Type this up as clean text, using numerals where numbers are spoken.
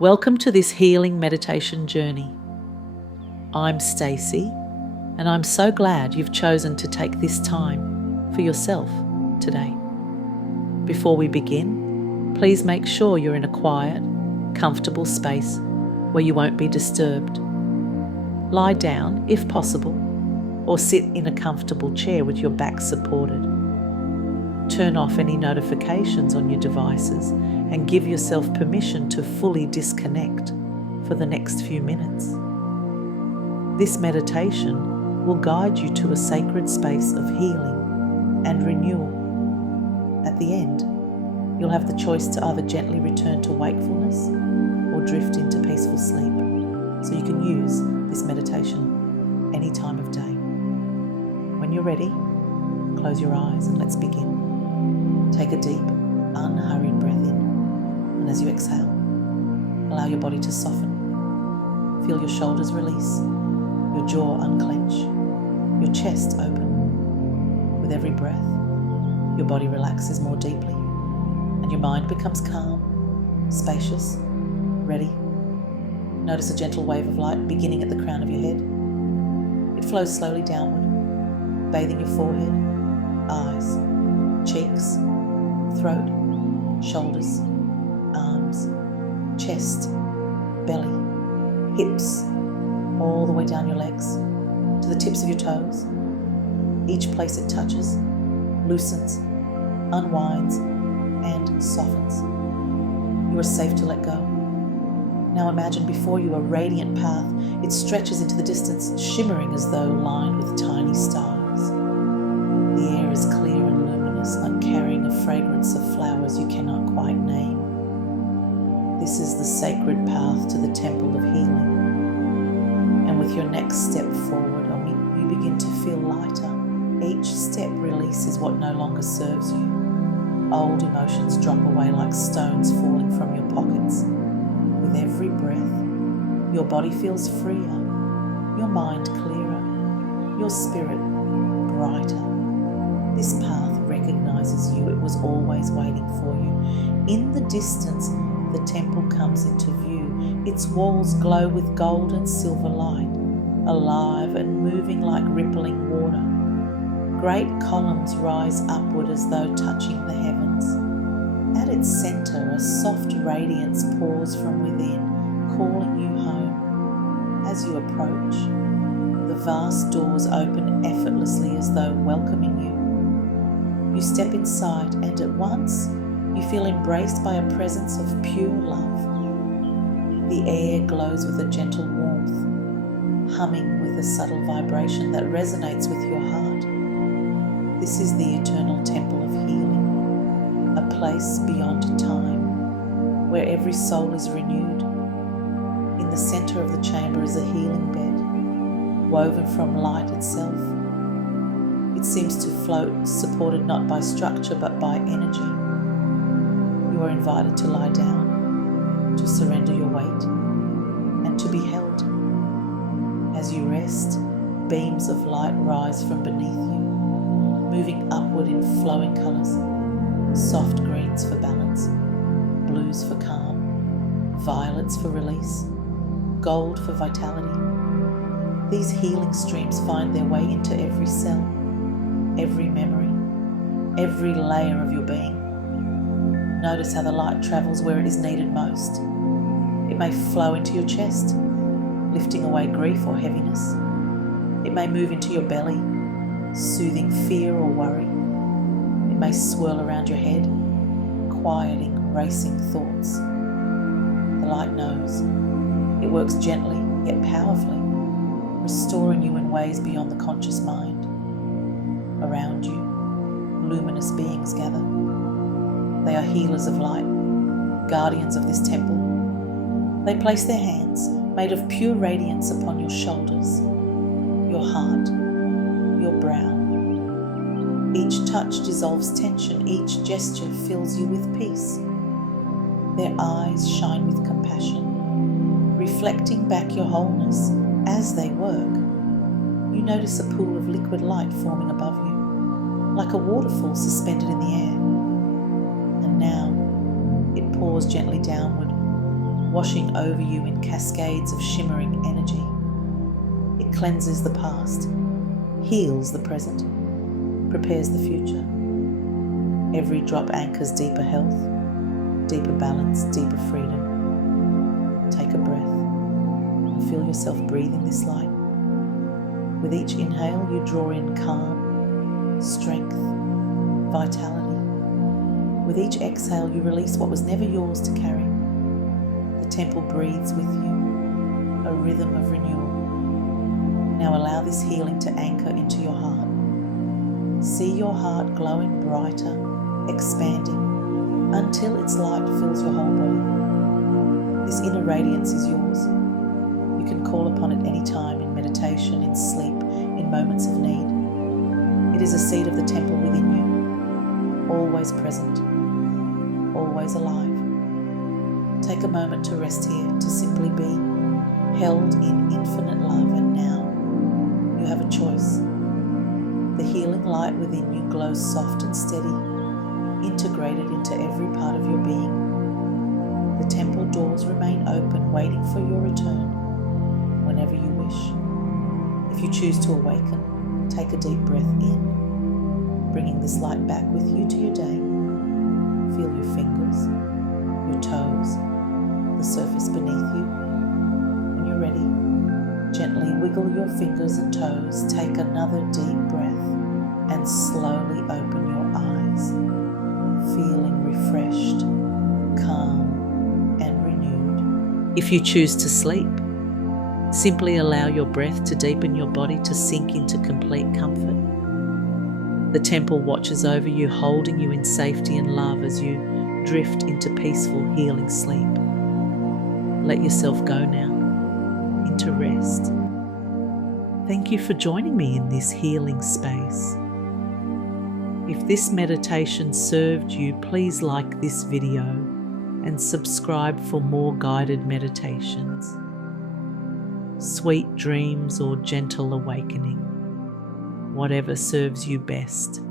Welcome to this healing meditation journey. I'm Stacey, and I'm so glad you've chosen to take this time for yourself today. Before we begin, please make sure you're in a quiet, comfortable space where you won't be disturbed. Lie down if possible, or sit in a comfortable chair with your back supported. Turn off any notifications on your devices and give yourself permission to fully disconnect for the next few minutes. This meditation will guide you to a sacred space of healing and renewal. At the end, you'll have the choice to either gently return to wakefulness or drift into peaceful sleep, so you can use this meditation any time of day. When you're ready, close your eyes and let's begin. Take a deep, unhurried breath in, and as you exhale, allow your body to soften. Feel your shoulders release, your jaw unclench, your chest open. With every breath, your body relaxes more deeply, and your mind becomes calm, spacious, ready. Notice a gentle wave of light beginning at the crown of your head. It flows slowly downward, bathing your forehead, eyes, cheeks, throat, shoulders, arms, chest, belly, hips, all the way down your legs to the tips of your toes. Each place it touches loosens, unwinds, and softens. You are safe to let go. Now imagine before you a radiant path. It stretches into the distance, shimmering as though lined with tiny stars. The air is clear and luminous, like carrying a fragrance of flowers you cannot quite name. This is the sacred path to the temple of healing. And with your next step forward, you begin to feel lighter. Each step releases what no longer serves you. Old emotions drop away like stones falling from your pockets. With every breath, your body feels freer, your mind clearer, your spirit brighter. This path recognizes you. It was always waiting for you. In the distance, the temple comes into view. Its walls glow with gold and silver light, alive and moving like rippling water. Great columns rise upward as though touching the heavens. At its center, a soft radiance pours from within, calling you home. As you approach, the vast doors open effortlessly as though welcoming you. You step inside, and at once you feel embraced by a presence of pure love. The air glows with a gentle warmth, humming with a subtle vibration that resonates with your heart. This is the eternal temple of healing, a place beyond time, where every soul is renewed. In the center of the chamber is a healing bed, woven from light itself. It seems to float, supported not by structure but by energy. You are invited to lie down, to surrender your weight, and to be held. As you rest, beams of light rise from beneath you, moving upward in flowing colors. Soft greens for balance, blues for calm, violets for release, gold for vitality. These healing streams find their way into every cell, every memory, every layer of your being. Notice how the light travels where it is needed most. It may flow into your chest, lifting away grief or heaviness. It may move into your belly, soothing fear or worry. It may swirl around your head, quieting racing thoughts. The light knows. It works gently yet powerfully, restoring you in ways beyond the conscious mind. Around you, luminous beings gather. They are healers of light, guardians of this temple. They place their hands, made of pure radiance, upon your shoulders, your heart, your brow. Each touch dissolves tension, each gesture fills you with peace. Their eyes shine with compassion, reflecting back your wholeness. As they work, you notice a pool of liquid light forming above you, like a waterfall suspended in the air. And now it pours gently downward, washing over you in cascades of shimmering energy. It cleanses the past, heals the present, prepares the future. Every drop anchors deeper health, deeper balance, deeper freedom. Take a breath and feel yourself breathing this light. With each inhale, you draw in calm, strength, vitality. With each exhale, you release what was never yours to carry. The temple breathes with you, a rhythm of renewal. Now allow this healing to anchor into your heart. See your heart glowing brighter, expanding, until its light fills your whole body. This inner radiance is yours. You can call upon it anytime in meditation, in sleep, in moments of need. It is a seed of the temple within you, always present, always alive. Take a moment to rest here, to simply be held in infinite love, and now you have a choice. The healing light within you glows soft and steady, integrated into every part of your being. The temple doors remain open, waiting for your return whenever you wish. If you choose to awaken, take a deep breath in, bringing this light back with you to your day. Feel your fingers, your toes, the surface beneath you. When you're ready, gently wiggle your fingers and toes, take another deep breath, and slowly open your eyes, feeling refreshed, calm, and renewed. If you choose to sleep, simply allow your breath to deepen your body to sink into complete comfort. The temple watches over you, holding you in safety and love as you drift into peaceful, healing sleep. Let yourself go now, into rest. Thank you for joining me in this healing space. If this meditation served you, please like this video and subscribe for more guided meditations. Sweet dreams or gentle awakening, whatever serves you best.